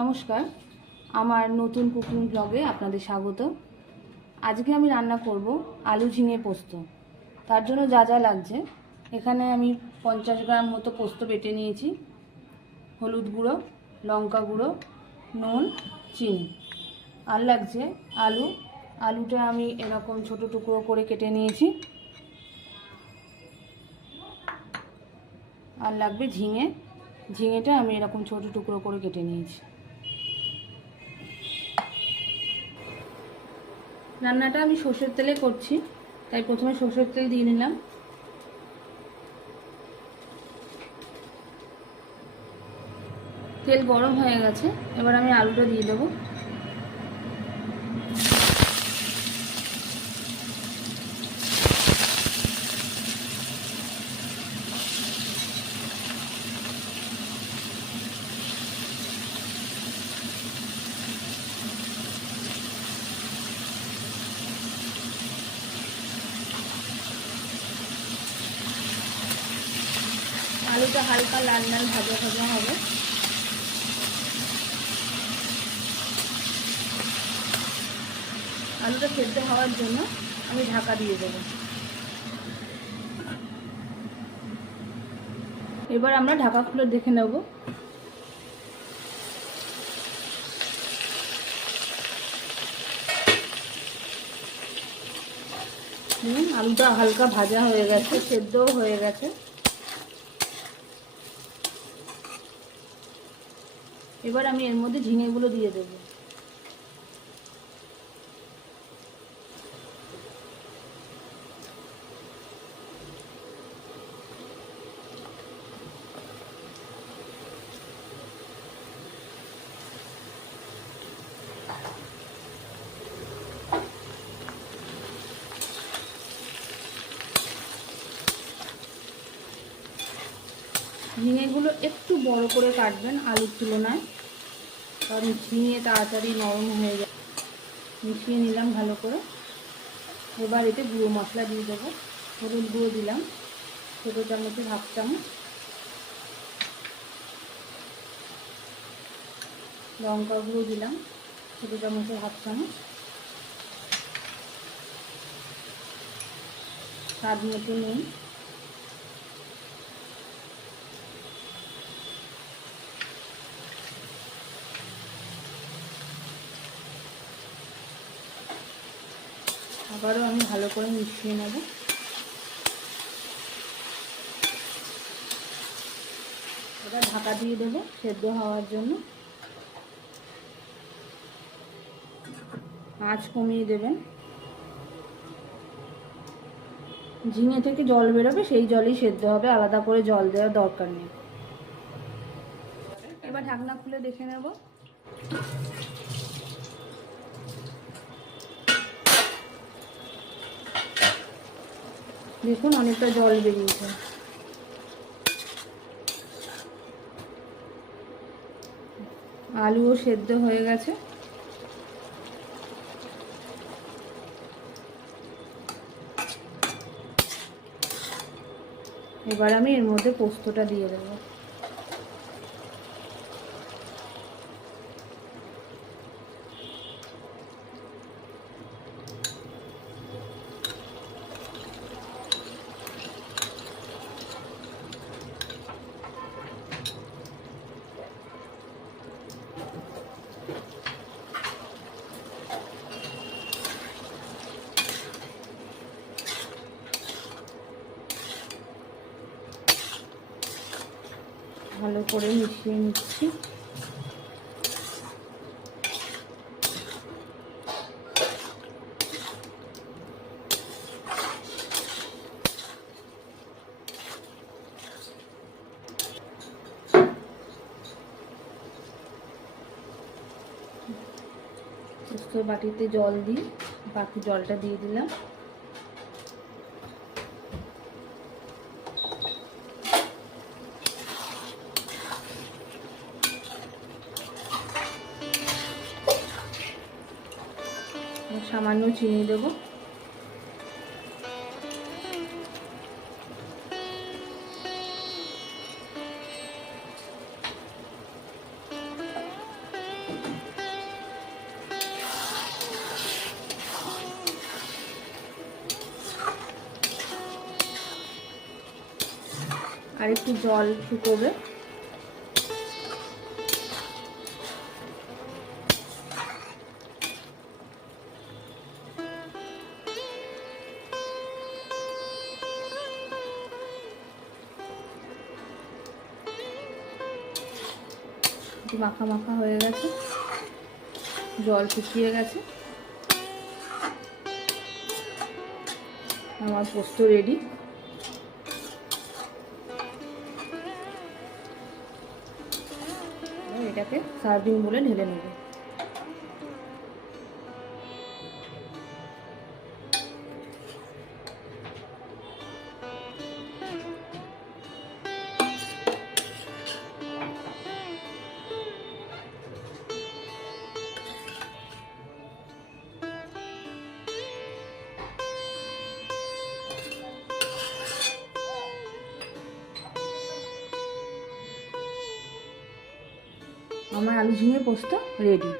নমস্কার, আমার নতুন কুকিং ব্লগে আপনাদের স্বাগত। আজকে আমি রান্না করব আলু ঝিঙে পোস্ত। তার জন্য যা যা লাগছে, এখানে আমি 50 গ্রাম মতো পোস্ত বেটে নিয়েছি, হলুদ গুঁড়ো, লঙ্কা গুঁড়ো, নুন, চিনি। আর লাগছে আলুটা আমি এরকম ছোট টুকরো করে কেটে নিয়েছি। আর লাগবে ঝিঙেটা আমি এরকম ছোট টুকরো করে কেটে নিয়েছি। রান্নাটা আমি সর্ষের তেলে করছি, তাই প্রথমে সর্ষের তেল দিয়ে নিলাম। তেল গরম হয়ে গেছে, এবার আমি আলুটা দিয়ে দেবো। আলুটা হালকা লাল লাল ভাজা ভাজা হবে। আলুটা সেদ্ধ হওয়ার জন্য আমি ঢাকা দিয়ে দেবো। এবার আমরা ঢাকা খুলে দেখে নেব। আলুটা হালকা ভাজা হয়ে গেছে, সেদ্ধও হয়ে গেছে। এবার আমি এর মধ্যে ঝিঙেগুলো দিয়ে দেবো। ঝিঙেগুলো একটু বড় করে কাটবেন আলুর তুলনায়, কারণ ঝিঙে তাড়াতাড়ি নরম হয়ে যায়। মিশিয়ে নিলাম ভালো করে। এবার এতে গুঁড়ো মশলা দিয়ে দেবো। হলুদ গুঁড়ো দিলাম ছোটো চামচের হাফ চামচ, লঙ্কা গুঁড়ো দিলাম ছোটো চামচের হাফ চামচ, স্বাদ মতো নুন, আবারও আমি ভালো করে মিশিয়ে নেব। এবার ঢাকা দিয়ে দেবো সেদ্ধ হওয়ার জন্য। আঁচ কমিয়ে দেবেন। ঝিঙে থেকে জল বেরোবে, সেই জলই সেদ্ধ হবে, আলাদা করে জল দেওয়ার দরকার নেই। এবার ঢাকনা খুলে দেখে নেব। দেখুন অনেকটা জল বেরিয়েছে। আলুও সেদ্ধ হয়ে গেছে। এবার আমি এর মধ্যে পোস্তটা দিয়ে দেবো। ভালো করে মিশিয়ে নিচ্ছি। পোস্তর বাটিতে জল দিই, বাকি জলটা দিয়ে দিলাম। সামান্য চিনি দেবো। আর একটু জল শুকোবে। মাখা মাখা হয়ে গেছে, জল শুকিয়ে গেছে, আমার পোস্ত রেডি। এটাকে সার্ভিং বলে ঢেলে নেব। আমার আলু ঝিঙে পোস্ত রেডি।